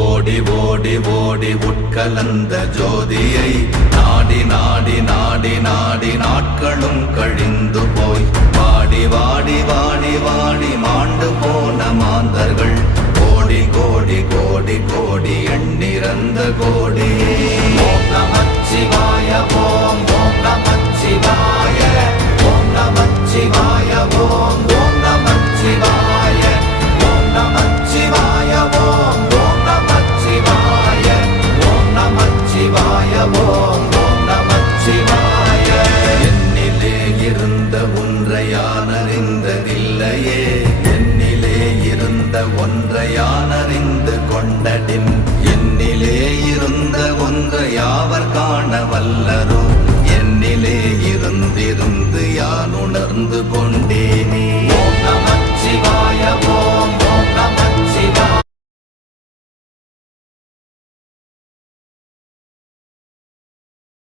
ஓடி ஓடி ஓடி உட்கலந்த ஜோதியை நாடி நாடி நாடி நாடி நாட்களும் கழிந்து போய் வாடி வாடி வாடி வாடி மாண்டு போன மாந்தர்கள் கோடி கோடி கோடி கோடி எண்ணிறந்த கோடி. ஓம் நமச்சிவாய ஓம் ஓம் நமச்சிவாய ஓம் நமச்சிவாய ஓம் ஓம் நமச்சிவாய ஓம் நமச்சிவாய ஓம் ஓம் நமச்சிவாய ஓம் நமச்சிவாய ஓம் ஓம் நமச்சிவாய. என்னிலே இருந்த ஒன்றை யான் அறிந்ததில்லையே, என்னிலே இருந்த ஒன்றை யான் அறிந்து கொண்டடின், என்னிலே இருந்த ஒன்றை யாவர் காண வல்லரோ, என்னிலே இருந்திருந்து யான் உணர்ந்து கொண்டேனே.